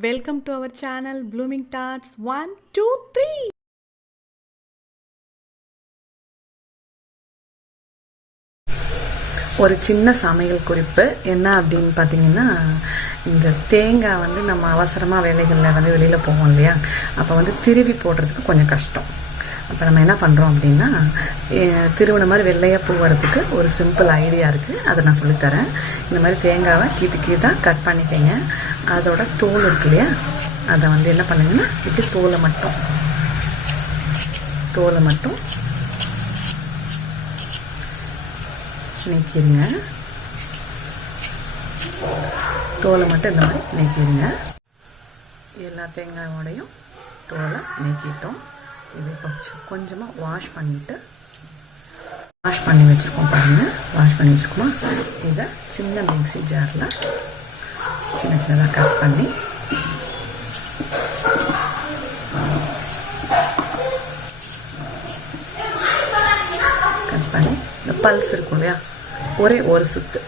Welcome to our channel Blooming Tarts 1, 2, 3. ஒரு சின்ன சமையல் குறிப்பு என்ன அப்படின்னு பார்த்தீங்கன்னா, இந்த தேங்காய் வந்து நம்ம அவசரமாக வேலைகளில் வந்து வெளியில் போவோம் இல்லையா, அப்போ வந்து திருவி போடுறதுக்கு கொஞ்சம் கஷ்டம். அப்போ நம்ம என்ன பண்ணுறோம் அப்படின்னா, திருவின மாதிரி வெள்ளையாக பூ வரதுக்கு ஒரு சிம்பிள் ஐடியா இருக்குது, அதை நான் சொல்லித்தரேன். இந்த மாதிரி தேங்காவை கீதாக கட் பண்ணிக்கங்க. அதோட தோல் இருக்கு இல்லையா, அதை வந்து என்ன பண்ணுங்கன்னா, இப்படி தோலை மட்டும் நீக்கிடுங்க. தோலை மட்டும் இந்த மாதிரி நீக்கிடுங்க. எல்லா தேங்காயோடையும் தோலை நீக்கிட்டோம். இது கொஞ்சமாக வாஷ் பண்ணி வச்சுருக்கோம் பாருங்கள். வாஷ் பண்ணி வச்சுருக்கோமா, இதை சின்ன மிக்ஸி ஜாரில் சின்னதாக கட் பண்ணி இந்த பல்ஸ் இருக்கும் இல்லையா, ஒரே ஒரு சுத்து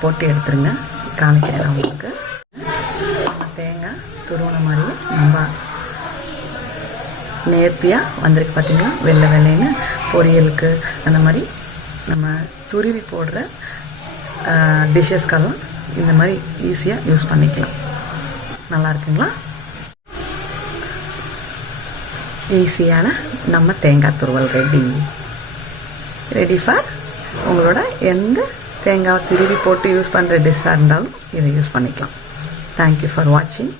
போட்டு எடுத்துருங்க. காமிக்கிறேன் உங்களுக்கு. தேங்காய் துருவன மாதிரியே நம்ம நேர்த்தியாக வந்திருக்கு பார்த்தீங்களா, வெள்ளை வெள்ளைன்னு பொரியலுக்கு அந்த மாதிரி நம்ம துருவி போடுற டிஷ்ஷஸ்க்கெல்லாம் இந்த மாதிரி ஈஸியாக யூஸ் பண்ணிக்கலாம். நல்லா இருக்குங்களா? ஈஸியான நம்ம தேங்காய் துருவல் ரெடி ஃபார் உங்களோட எந்த தேங்காய் திருவி போட்டு யூஸ் பண்ணுற டிஷ்ஷாக இருந்தாலும் இதை யூஸ் பண்ணிக்கலாம். தேங்க்யூ ஃபார் வாட்சிங்.